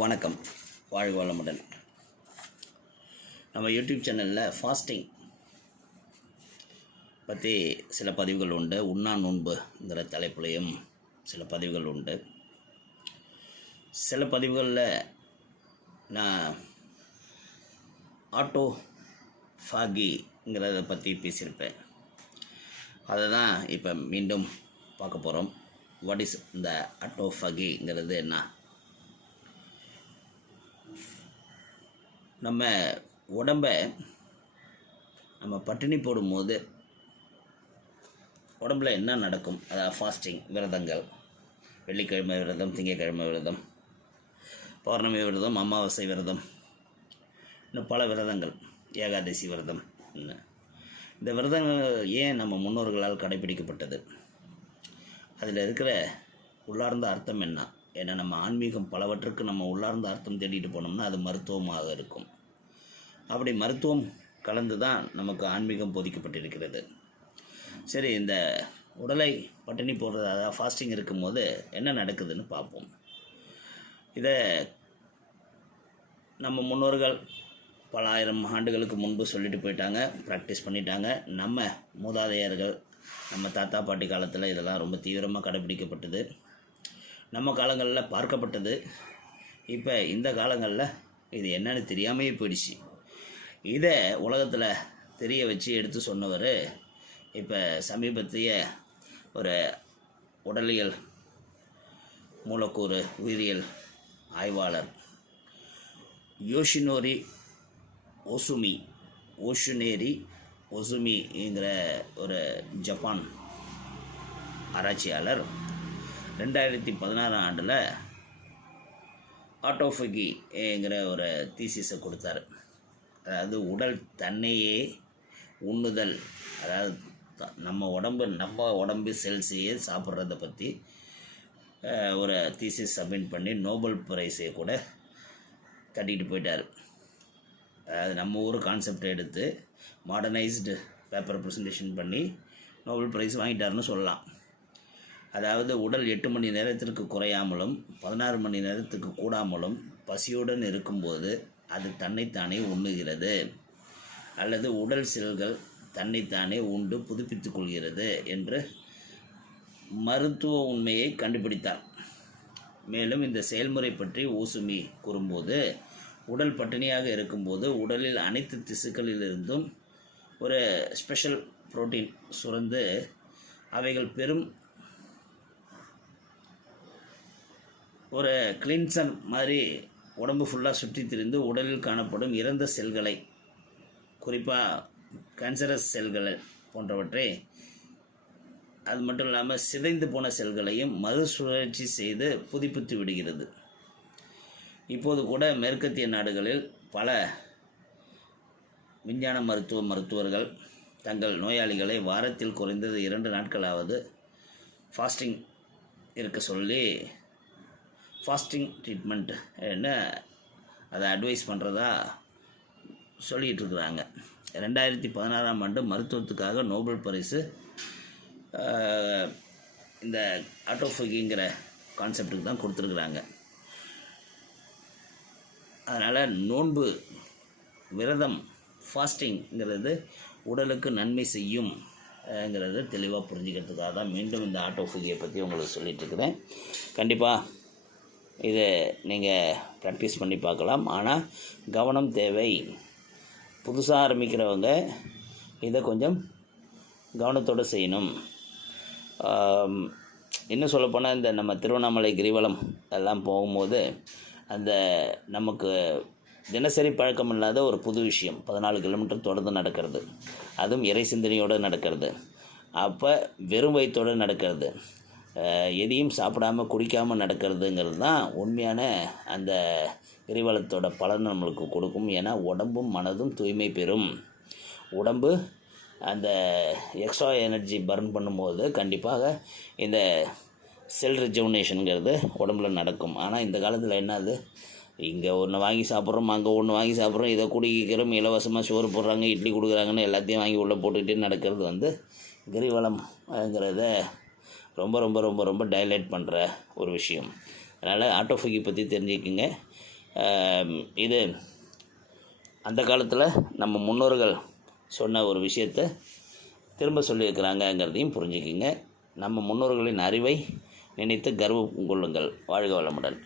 வணக்கம். வாழ்க வளமுடன். நம்ம யூடியூப் சேனலில் ஃபாஸ்டிங் பற்றி சில பதிவுகள் உண்டு. உண்ணா நோன்புங்கிற தலைப்புலையும் சில பதிவுகள் உண்டு. சில பதிவுகளில் நான் ஆட்டோ ஃபாகிங்கிறத பற்றி பேசியிருப்பேன். அதை தான் இப்போ மீண்டும் பார்க்க போகிறோம் வாட் இஸ் இந்த ஆட்டோஃபகிங்கிறது என்ன? நம்ம உடம்ப நம்ம பட்டினி போடும்போது உடம்புல என்ன நடக்கும்? அதாவது ஃபாஸ்டிங் விரதங்கள் வெள்ளிக்கிழமை விரதம் திங்கக்கிழமை விரதம் பௌர்ணமி விரதம் அமாவாசை விரதம் இன்னும் பல விரதங்கள் ஏகாதசி விரதம் இந்த விரதங்கள் ஏன் நம்ம முன்னோர்களால் கடைபிடிக்கப்பட்டது அதில் இருக்கிற உள்ளார்ந்த அர்த்தம் என்ன? ஏன்னா நம்ம ஆன்மீகம் பலவற்றுக்கு நம்ம உள்ளார்ந்த அர்த்தம் தேடிட்டு போனோம்னா அது மருத்துவமாக இருக்கும். அப்படி மருத்துவம் கலந்து தான் நமக்கு ஆன்மீகம் போதிக்கப்பட்டிருக்கிறது. சரி இந்த உடலை பட்டினி போடுறது அதாவது ஃபாஸ்டிங் இருக்கும்போது என்ன நடக்குதுன்னு பார்ப்போம். இதை நம்ம முன்னோர்கள் பல ஆயிரம் ஆண்டுகளுக்கு முன்பு சொல்லிட்டு போயிட்டாங்க ப்ராக்டிஸ் பண்ணிட்டாங்க. நம்ம மூதாதையர்கள் நம்ம தாத்தா பாட்டி காலத்தில் இதெல்லாம் ரொம்ப தீவிரமாக கடைபிடிக்கப்பட்டது. நம்ம காலங்களில் பார்க்கப்பட்டது. இப்போ இந்த காலங்களில் இது என்னன்னு தெரியாமையே போயிடுச்சு. இதை உலகத்தில் தெரிய வச்சு எடுத்து சொன்னவர் இப்போ சமீபத்திய ஒரு உடலியல் மூலக்கூறு உயிரியல் ஆய்வாளர் யோஷினோரி ஒசுமி ஓஷுனேரி ஒசுமிங்கிற ஒரு ஜப்பான் ஆராய்ச்சியாளர் ரெண்டாயிரத்தி பதினாறாம் ஆண்டில் ஆட்டோஃபகிங்கிற ஒரு தீசிஸை கொடுத்தாரு. அதாவது உடல் தன்னையே உண்ணுதல். அதாவது நம்ம உடம்பு நம்ம உடம்பு செல்ஸையே சாப்பிட்றத பற்றி ஒரு தீசிஸ் சப்மிட் பண்ணி நோபல் பிரைஸை கூட தட்டிட்டு போயிட்டார். அதாவது நம்ம ஊர் கான்செப்டை எடுத்து மாடர்னைஸ்டு பேப்பர் ப்ரெசன்டேஷன் பண்ணி நோபல் ப்ரைஸ் வாங்கிட்டாருன்னு சொல்லலாம். அதாவது உடல் எட்டு மணி நேரத்திற்கு குறையாமலும் பதினாறு மணி நேரத்துக்கு கூடாமலும் பசியுடன் இருக்கும்போது அது தன்னைத்தானே உண்ணுகிறது. அல்லது உடல் செல்கள் தன்னைத்தானே உண்டு புதுப்பித்துக் கொள்கிறது என்று மருத்துவ உண்மையை கண்டுபிடித்தார். மேலும் இந்த செயல்முறை பற்றி ஊசுமி கூறும்போது உடல் பட்டினியாக இருக்கும்போது உடலில் அனைத்து திசுக்களிலிருந்தும் ஒரு ஸ்பெஷல் புரோட்டீன் சுரந்து அவைகள் பெரும் ஒரு கிளின்சன் மாதிரி உடம்பு ஃபுல்லாக சுற்றி திரிந்து உடலில் காணப்படும் இறந்த செல்களை குறிப்பாக கேன்சரஸ் செல்கள் போன்றவற்றை அது மட்டும் இல்லாமல் சிதைந்து போன செல்களையும் மறுசுழற்சி செய்து புதுப்பித்து விடுகிறது. இப்போது கூட மேற்கத்திய நாடுகளில் பல விஞ்ஞான மருத்துவ மருத்துவர்கள் தங்கள் நோயாளிகளை வாரத்தில் குறைந்தது இரண்டு நாட்களாவது ஃபாஸ்டிங் இருக்க சொல்லி ஃபாஸ்டிங் ட்ரீட்மெண்ட் என்ன அதை அட்வைஸ் பண்ணுறதா சொல்லிகிட்டு இருக்கிறாங்க ரெண்டாயிரத்தி பதினாறாம் ஆண்டு மருத்துவத்துக்காக நோபல் பரிசு இந்த ஆட்டோஃபகிங்கிற கான்செப்டுக்கு தான் கொடுத்துருக்குறாங்க. அதனால் நோன்பு விரதம் ஃபாஸ்டிங்கிறது உடலுக்கு நன்மை செய்யும் ங்கிறத தெளிவாக புரிஞ்சுக்கிறதுக்காக தான் மீண்டும் இந்த ஆட்டோஃபிக்கியை பற்றி உங்களுக்கு சொல்லிகிட்டு இருக்கிறேன் கண்டிப்பாக இதை நீங்கள் ப்ராக்டிஸ் பண்ணி பார்க்கலாம். ஆனால் கவனம் தேவை. புதுசாக ஆரம்பிக்கிறவங்க இதை கொஞ்சம் கவனத்தோடு செய்யணும். இன்னும் சொல்லப்போனால் இந்த நம்ம திருவண்ணாமலை கிரிவலம் எல்லாம் போகும்போது அந்த நமக்கு தினசரி பழக்கம் இல்லாத ஒரு புது விஷயம். பதினாலு கிலோமீட்டர் தொடர்ந்து நடக்கிறது. அதுவும் இறை சிந்தனையோடு நடக்கிறது. அப்போ வெறும் வயிற்றோடு நடக்கிறது. எதையும் சாப்பிடாம குடிக்காமல் நடக்கிறதுங்கிறது தான் உண்மையான அந்த கிரிவலத்தோட பலன் நம்மளுக்கு கொடுக்கும். ஏன்னா உடம்பும் மனதும் தூய்மை பெறும். உடம்பு அந்த எக்ஸ்ட்ரா எனர்ஜி பர்ன் பண்ணும்போது கண்டிப்பாக இந்த செல் ரிஜுவனேஷனுங்கிறது உடம்புல நடக்கும். ஆனால் இந்த காலத்தில் என்னது? இங்கே ஒன்று வாங்கி சாப்பிட்றோம் அங்கே ஒன்று வாங்கி சாப்பிட்றோம் இதை குடிக்கிறோம் இலவசமாக சோறு போடுறாங்க இட்லி கொடுக்குறாங்கன்னு எல்லாத்தையும் வாங்கி உள்ளே போட்டுக்கிட்டே நடக்கிறது வந்து கிரிவலம்ங்கிறத ரொம்ப ரொம்ப ரொம்ப ரொம்ப டைலைட் பண்ணுற ஒரு விஷயம். அதனால் ஆட்டோஃபகி பற்றி தெரிஞ்சுக்கிங்க. இது அந்த காலத்தில் நம்ம முன்னோர்கள் சொன்ன ஒரு விஷயத்தை திரும்ப சொல்லியிருக்கிறாங்கங்கிறதையும் புரிஞ்சுக்கிங்க. நம்ம முன்னோர்களின் அறிவை நினைத்து கர்வம் கொள்ளுங்கள். வாழ்க வளமுடன்.